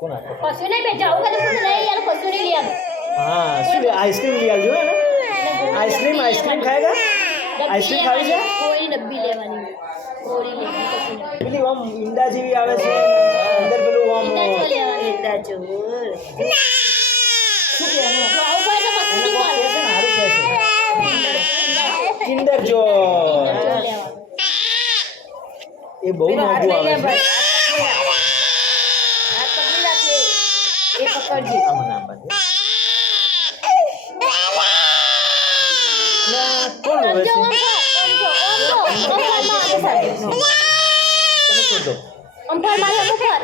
કોણ આપે? કશું નહીં બેટા આવું કદું પૂછ નહીં યાર કશું નહીં લે હા શું આઈસ્ક્રીમ લઈ આવજો ને આઈસ્ક્રીમ ખાएगा આઈસ્ક્રીમ ખાવી છે કોઈ ડબ્બી લેવાની કોરી લેવાની કશું નહીં પેલી આમ ઈંડા જેવી આવે છે અંદર પેલું આમ ઈંડા ચોર શું કે એનું તો આવું કોઈ તો કશું નહીં સારું કહે છે કિન્ડર જો એ બહુ મોંઘું આવે છે એ પકડજી આમાં ના પાડે કોણ આવે છે તમે છોડ દો અંફાર મારે ઉપર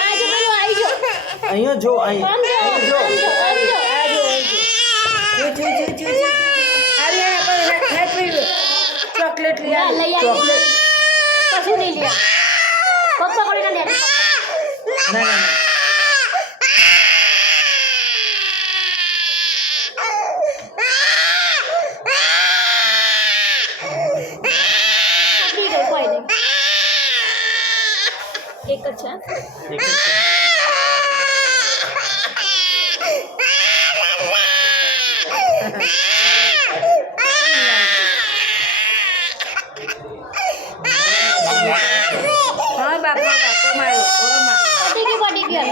આજો પેલો આઈજો અહીંયા જો અહીંયા જો ચોકલેટ લઈ ચોકલેટ કશું નહીં લે પપ્પા કોને લે ના એક જ છે એક જ છે. હા બાપા મારો પટી ગયો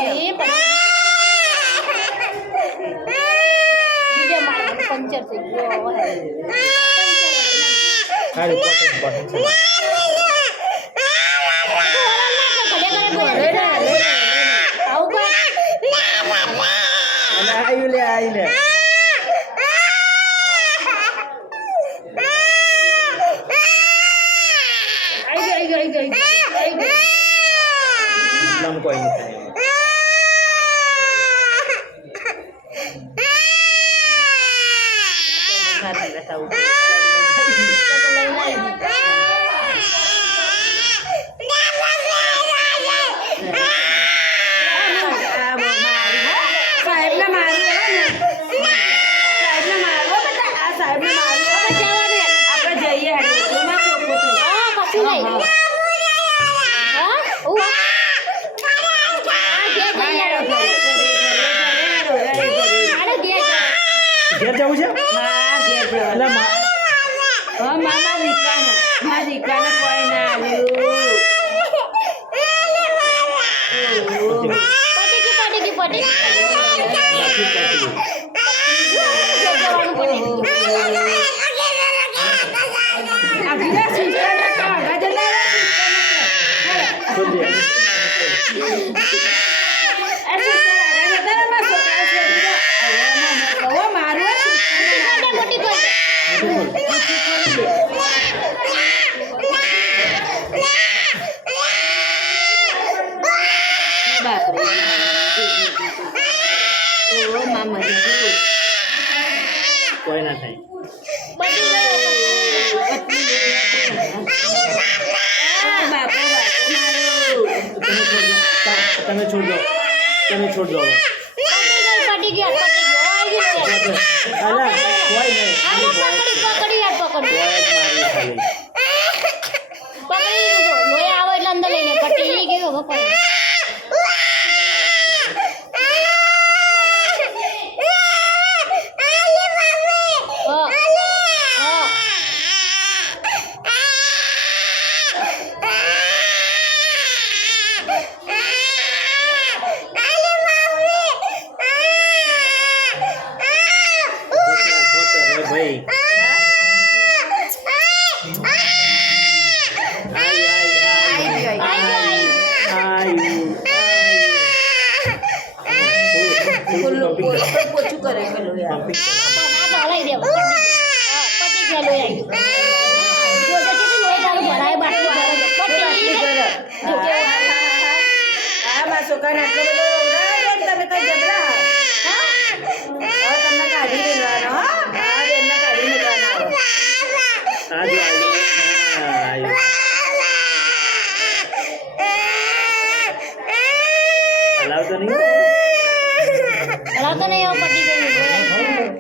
બીજો મારો પંચર થઈ ગયો સારી કોટન છે આયુ લે આઈ ગઈ લમ કોઈ નહીં ઘેર જવું છે એટલે મામા દીકરાને કોઈ ના કોઈ ના થાય તમે છોડ દો પટી ગયો અલા કોઈ નહીં પકડી લોહી આવો એટલે અંદર લઈને પટી ગયો પકડ ભાઈ પોચું કરે પેલું યાર છોકરાને આટલો બધો તમે કઈ જબરા તમને કાઢી દેવાનો બેનને કાઢી દેવાનો હલાવતો નહીં પટી ગયું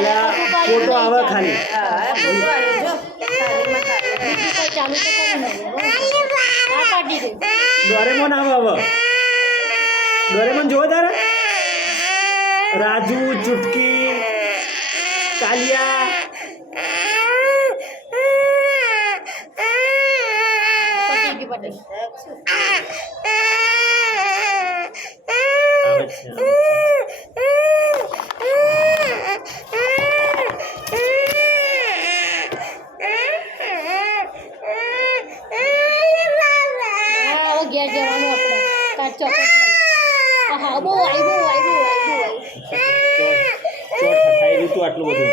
અલ્યા ફોટો આવે ખાલી હા ફોટો આવ્યો જો થાળીમાં થાળી. કોઈ ચાલુ તો કરો ને આ કાઢી દે ડોરેમોન આવે હવે ડોરેમોન જોવો તારે રાજુ ચુટકી કાલિયા પટી ગઈ પટી આવે છે હા ઘેર જવાનું આપણે કાચ ચોકલેટ હા બહુ આવ્યું ચોટ થઠાઈ રહ્યું તું આટલું બધું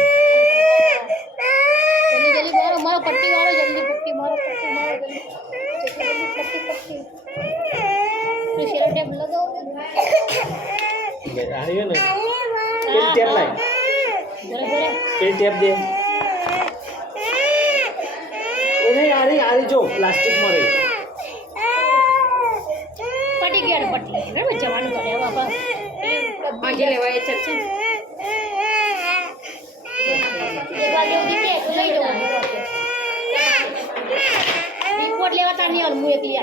જલ્દી જલ્દી મારો મારો પટ્ટી મારો જલ્દી પટ્ટી મારો પટ્ટી મારો જલ્દી પટ્ટી પટ્ટી તો શેરો ટેપ લગાવો આવ્યો ને પેલી ટેપ લાય બરાબર પેલી ટેપ દે એ નહીં આરી જો પ્લાસ્ટિકમાં રહી પટી ગયા પટી બરાબર જવાનું કરે બાપા માંગી લેવાય છે લેવા જેવું દીધે તો લઈ જવાનું રિપોર્ટ લેવા તા નહીં હું એકલી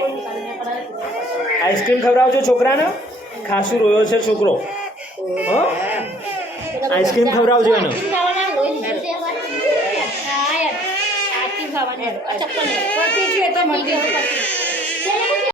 આઈસ્ક્રીમ ખવડાવજો છોકરાને ખાસું રોયો છે છોકરો હા આઈસ્ક્રીમ ખવડાવજો એને ખાવાના હોય ને હા યાર આઈસ્ક્રીમ ખાવાની ચપ્પલ પતી ગયું તો મળી ગયું. ગયું